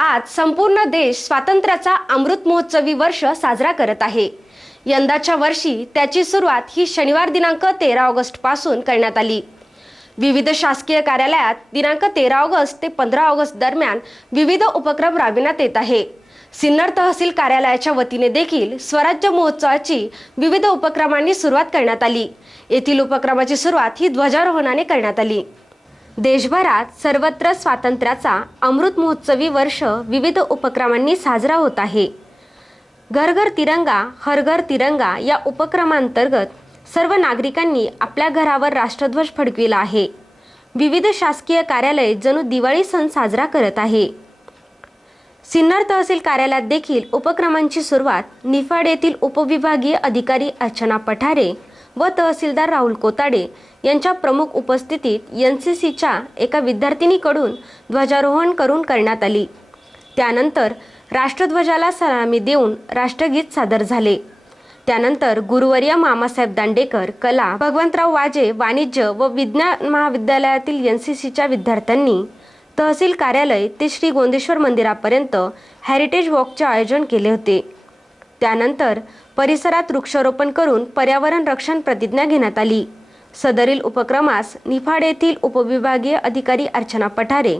आज संपूर्ण देश स्वातंत्र्याचा अमृत महोत्सवी वर्ष साजरा करत आहे. यंदाच्या वर्षी त्याची सुरुवात ही शनिवार दिनांक तेरा ऑगस्टपासून करण्यात आली. विविध शासकीय कार्यालयात दिनांक तेरा ऑगस्ट ते पंधरा ऑगस्ट दरम्यान विविध उपक्रम राबविण्यात येत आहे. सिन्नर तहसील कार्यालयाच्या वतीने देखील स्वराज्य महोत्सवाची विविध उपक्रमांनी सुरुवात करण्यात आली. येथील उपक्रमाची सुरुवात ही ध्वजारोहणाने करण्यात आली. देशभरात सर्वत्र स्वातंत्र्याचा अमृत महोत्सवी वर्ष विविध उपक्रमांनी साजरा होत आहे. घर घर तिरंगा हर घर तिरंगा या उपक्रमांतर्गत सर्व नागरिकांनी आपल्या घरावर राष्ट्रध्वज फडकविला आहे. विविध शासकीय कार्यालय जणू दिवाळी सण साजरा करत आहे. सिन्नर तहसील कार्यालयात देखील उपक्रमांची सुरुवात निफाड येथील उपविभागीय अधिकारी अर्चना पठारे व तहसीलदार राहुल कोताडे यांच्या प्रमुख उपस्थितीत एन सी सीच्या एका विद्यार्थिनीकडून ध्वजारोहण करून करण्यात आली. त्यानंतर राष्ट्रध्वजाला सलामी देऊन राष्ट्रगीत सादर झाले. त्यानंतर गुरुवर्य मामासाहेब दांडेकर कला भगवंतराव वाजे वाणिज्य व विज्ञान महाविद्यालयातील एन सी सीच्या विद्यार्थ्यांनी तहसील कार्यालय ते श्री गोंदेश्वर मंदिरापर्यंत हेरिटेज वॉकचे आयोजन केले होते. त्यानंतर परिसरात वृक्षारोपण करून पर्यावरण रक्षण प्रतिज्ञा घेण्यात आली. सदरील उपक्रमास निफाड येथील उपविभागीय अधिकारी अर्चना पठारे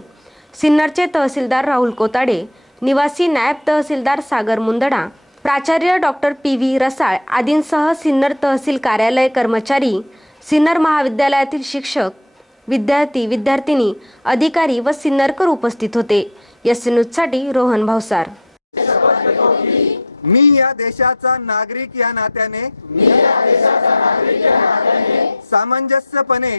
सिन्नरचे तहसीलदार राहुल कोताडे निवासी नायब तहसीलदार सागर मुंदडा प्राचार्य डॉक्टर पी व्ही रसाळ आदींसह सिन्नर तहसील कार्यालय कर्मचारी सिन्नर महाविद्यालयातील शिक्षक विद्यार्थी विद्यार्थिनी अधिकारी व सिन्नरकर उपस्थित होते. एस न्यूजसाठी रोहन भावसार. मी या देशाचा नागरिक या नात्याने. सामंजस्यपणे.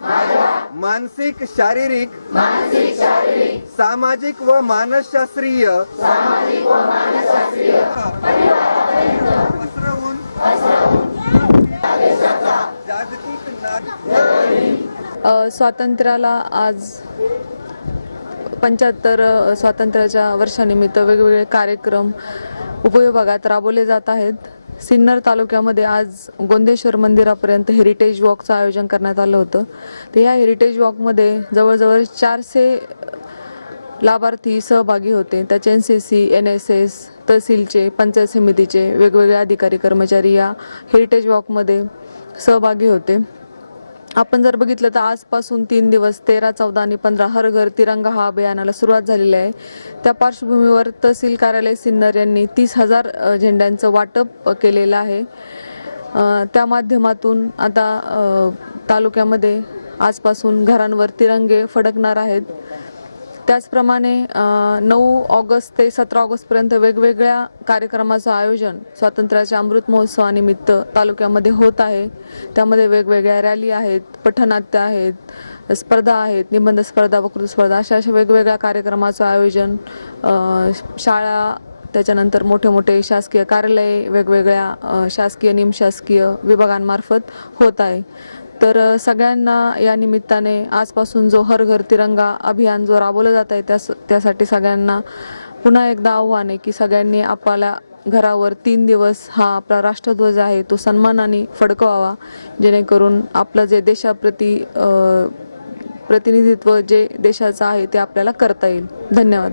मानसिक शारीरिक सामाजिक व मानसशास्त्रीय पसरवून जागतिक स्वातंत्र्याला आज पंच्याहत्तर स्वातंत्र्याच्या वर्षानिमित्त वेगवेगळे कार्यक्रम उपविभागात राबवले जात आहेत. सिन्नर तालुक्यामध्ये आज गोंदेश्वर मंदिरापर्यंत हेरिटेज वॉकचं आयोजन करण्यात आलं होतं. तर या हेरिटेज वॉकमध्ये जवळजवळ चारशे लाभार्थी सहभागी होते. त्याचे N C C N S S तहसीलचे panchayat समितीचे वेगवेगळे अधिकारी कर्मचारी या हेरिटेज वॉकमध्ये सहभागी होते. आपण जर बघितलं तर आजपासून तीन दिवस तेरा चौदा आणि पंधरा हर घर तिरंगा हा अभियानाला सुरुवात झालेली आहे. त्या पार्श्वभूमीवर तहसील कार्यालय सिन्नर यांनी तीस हजार झेंड्यांचं वाटप केलेलं आहे. त्या माध्यमातून आता तालुक्यामध्ये आजपासून घरांवर तिरंगे फडकणार आहेत. त्याचप्रमाणे नऊ ऑगस्ट ते सतरा ऑगस्टपर्यंत वेगवेगळ्या कार्यक्रमाचं आयोजन स्वातंत्र्याच्या अमृत महोत्सवानिमित्त तालुक्यामध्ये होत आहे. त्यामध्ये वेगवेगळ्या रॅली आहेत पठनाट्य आहेत स्पर्धा आहेत निबंध स्पर्धा वकृत स्पर्धा अशा अशा वेगवेगळ्या कार्यक्रमाचं आयोजन शाळा त्याच्यानंतर मोठे मोठे शासकीय कार्यालय वेगवेगळ्या शासकीय निमशासकीय विभागांमार्फत होत आहे. तर सगळ्यांना या निमित्ताने आजपासून जो हर घर तिरंगा अभियान जो राबवलं जात आहे त्यास त्यासाठी सगळ्यांना पुन्हा एकदा आव्हान आहे की सगळ्यांनी आपल्याला घरावर तीन दिवस हा आपला राष्ट्रध्वज आहे तो सन्मानाने फडकवावा जेणेकरून आपलं जे देशाप्रती प्रतिनिधित्व जे देशाचं आहे ते आपल्याला करता येईल. धन्यवाद.